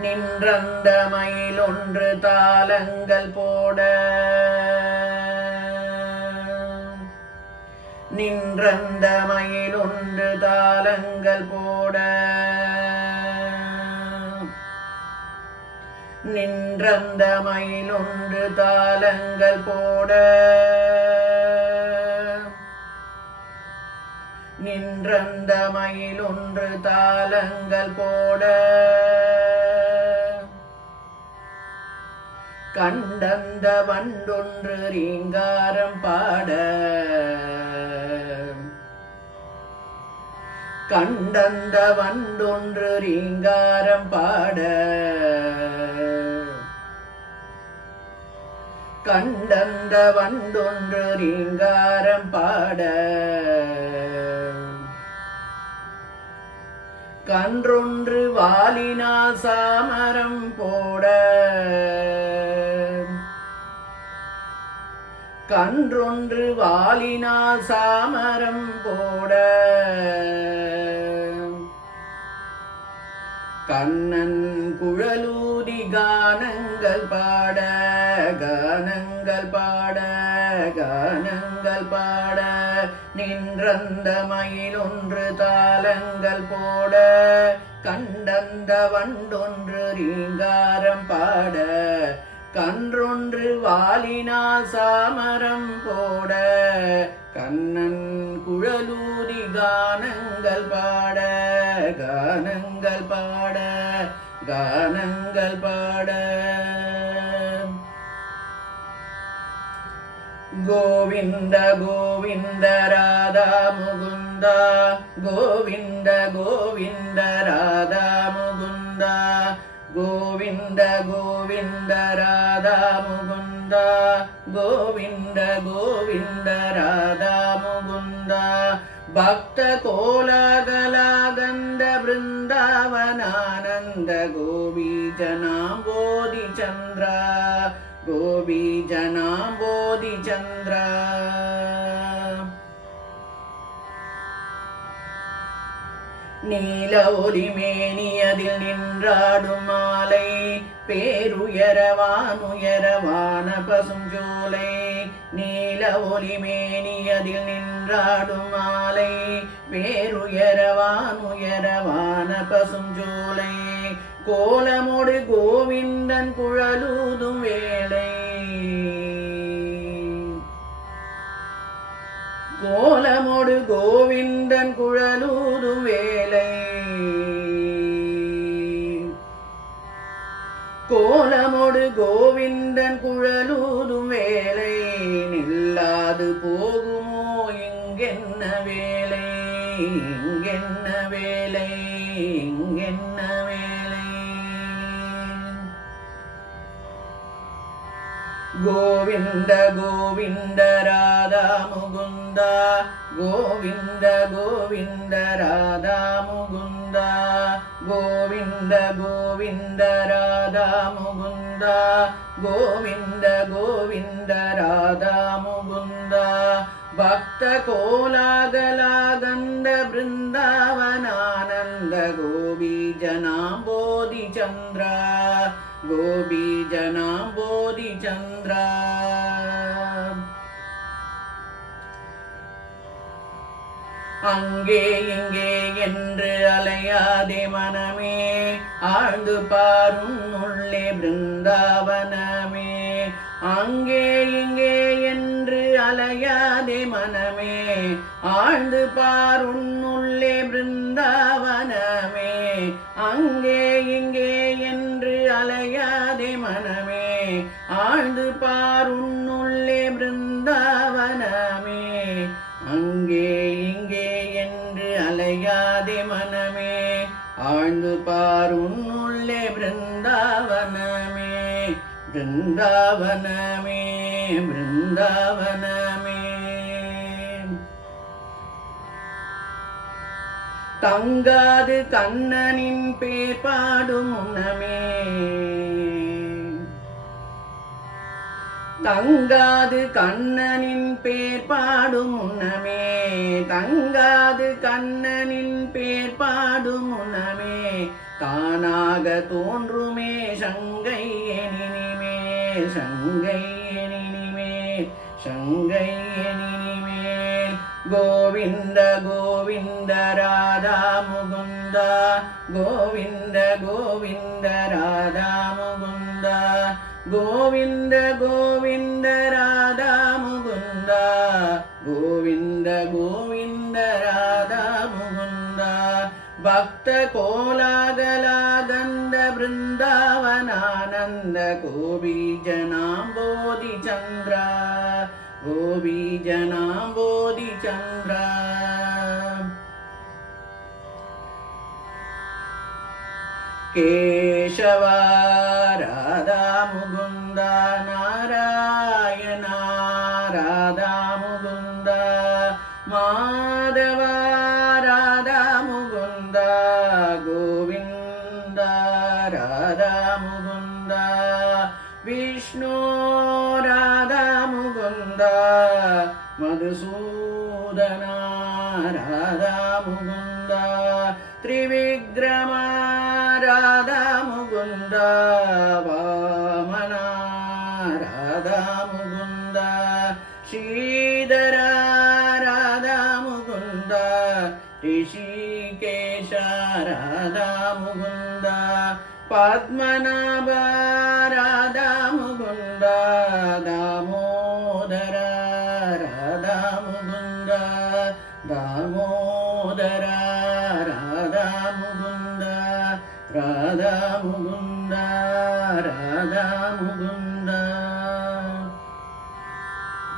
நின்றந்த மயிலொன்று தாளங்கள் போட நின்றந்த மயிலொன்று தாளங்கள் போட நின்றந்த மயிலொன்று தாளங்கள் போட நின்றந்த மயிலொன்று தாளங்கள் போட கண்டந்த வண்டொன்று ரீங்காரம் பாட கண்டந்த வண்டொன்று ரீங்காரம் பாட கண்டந்த வண்டொன்று ரீங்காரம் பாட கன்றொன்று வாலினால் சாமரம் போட கன்றொன்று வாலினால் சாமரம் போட கண்ணன் குழலூதி கானங்கள் பாட கானங்கள் பாட கானங்கள் பாட நின்றந்த மயிலொன்று தாளங்கள் போட கண்டந்த வண்டொன்று ரீங்காரம் பாட கன்றொன்று வாலினால் சாமரம் போட கண்ணன் குழலூதி கானங்கள் பாட கானங்கள் பாட கானங்கள் பாட கோவிந்த கோவிந்த ராதா முகுந்த கோவிந்த கோவிந்த ராதா முகுந்த கோவிந்த கோவிந்த ராதா முகுந்த கோவிந்த கோவிந்த ராதா முகுந்த பக்த கோலாகலாகந்த பிருந்தாவனானந்த கோபி ஜனாம்போதி சந்திரா கோபி ஜனாம்போதி சந்திரா நீல ஒளிமேனியதில் நின்றாடும் மாலை பேருயரவானுயரவான பசுஞ்சோலை நீல ஒளிமேனியதில் நின்றாடும் மாலை பேருயரவானுயரவான பசுஞ்சோலை கோலமோடு கோவிந்தன் குழலூதும் வேளை கோலமோடு கோவிந்தன் குழலூதும் வேளை கோலமோடு கோவிந்தன் குழலூதும் வேளை நில்லாது போகுமோ இங்கென்ன வேலை இங்கென்ன வேலை இங்கென்ன வேலை கோவிந்த கோவிந்த ராதா முகுந்த கோவிந்த கோவிந்த ராதா முகுந்த கோவிந்த கோவிந்த ராதா முகுந்த கோவிந்த கோவிந்த ராதா முகுந்த பக்த கோலாகலாகந்த பிருந்தாவனானந்த கோபி ஜனாம்போதி சந்திரா கோபி ஜனாம்போதி சந்திரா அங்கே இங்கே என்று அலையாதே மனமே ஆழ்ந்து பாரும் உள்ளே பிருந்தாவனமே அங்கே இங்கே என்று அலையாதே மனமே ஆழ்ந்து பாருன்னுள்ளே பிருந்தாவனமே அங்கே இங்கே என்று அலையாதே மனமே ஆழ்ந்து பாருன்னுள்ளே பிருந்தாவனமே அங்கே இங்கே என்று அலையாதே மனமே ஆழ்ந்து பாருன்னுள்ளே பிருந்தாவனமே பிருந்தாவனமே பிருந்தாவனமே தங்காது கண்ணனின் பேர் பாடும் முன்னமே தங்காது கண்ணனின் பேர் பாடும் முன்னமே தங்காது கண்ணனின் பேர் பாடும் முன்னமே தானாக தோன்றுமே சங்கை எனினிமேல் சங்கை எனினிமேல் சங்கை எனினிமேல் கோவிந்த கோவிந்த ராதா முகுந்த கோவிந்த கோவிந்த ராதா முகுந்த கோவிந்த கோவிந்த ராதா முகுந்த கோவிந்த கோவிந்த ராதா முகுந்த பக்த கோலாகல கந்த பிருந்தாவனானந்த கோபீஜனாம்போதி சந்திரா கோபீஜனாம்போதி சந்திரா கேசவ ராதா முகுந்த நாராயண ராதா முகுந்த மாதவ ராதா முகுந்த கோவிந்த ராதா முகுந்த விஷ்ணு ராதா முகுந்த மதுசூதன ராதா முகுந்த திரிவிக்ரம ராதா முகுந்த வாமன ராதா முகுந்த ஸ்ரீதர ராதா முகுந்த ரிஷிகேஷ ராதா முகுந்த பத்மநாப ராதா முகுந்த தாமோதர ராதா முகுந்த தாமோ